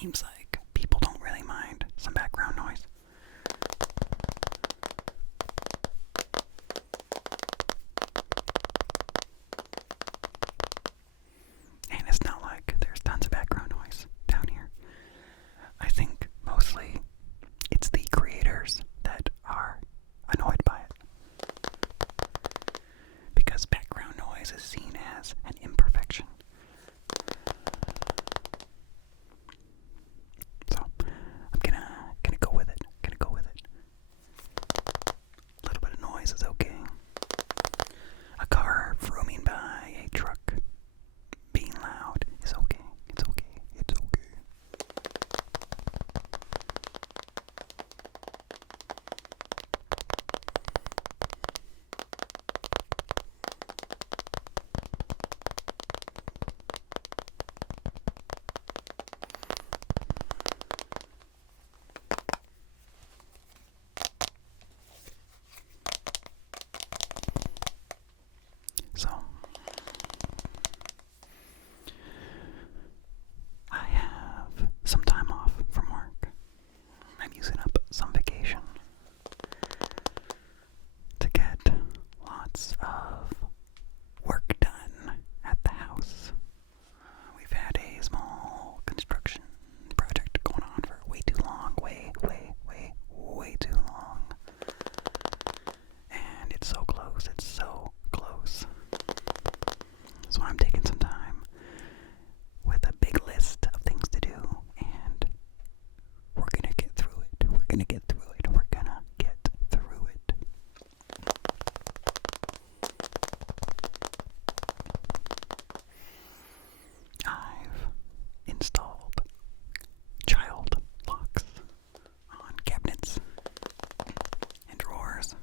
seems like people don't really mind some background noise. And it's not like there's tons of background noise down here. I think mostly it's the creators that are annoyed by it. Because background noise is seen as an imperfection. So I'm gonna go with it. A little bit of noise is okay. A car roaming by, a truck being loud is okay. It's okay. So, I have some time off from work. I'm using up some vacation to get lots of work done at the house. We've had a small construction project going on for way too long, way too long. And it's so close. So I'm taking some time with a big list of things to do, and we're gonna get through it. I've installed child locks on cabinets and drawers.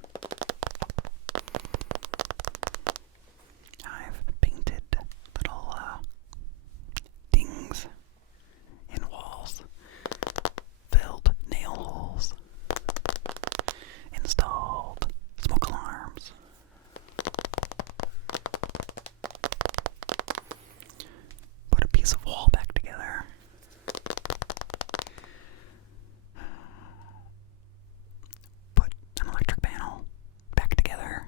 I've painted little dings in walls, filled nail holes, installed smoke alarms, put a piece of wall back together, put an electric panel back together,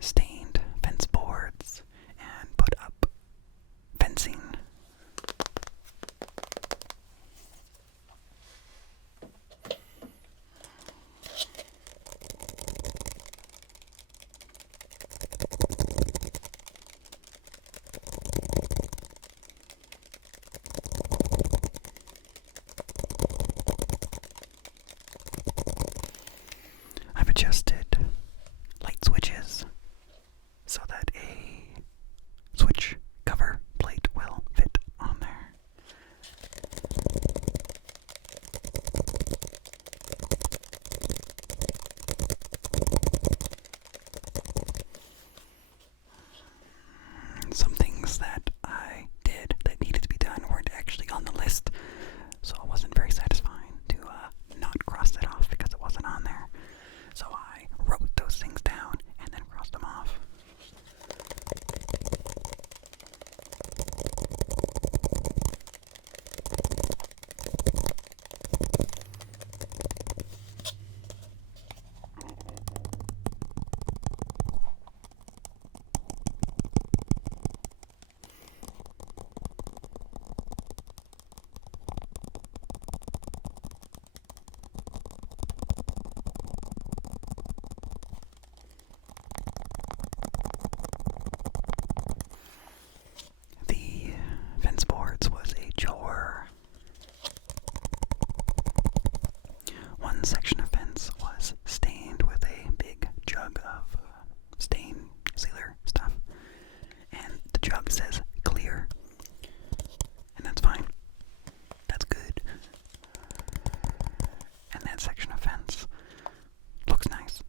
stained fence boards, and put up fencing. I've adjusted light switches so that a switch cover plate will fit on there. Some things that I did that needed to be done weren't actually on the list, so it wasn't very satisfying to not cross it off because it wasn't on there. So I wrote those things down and then crossed them off. The fence boards was a chore. One section of fence was stained with a big jug of stain sealer stuff, and the jug says clear, and that's fine. That's good. And that section of fence looks nice.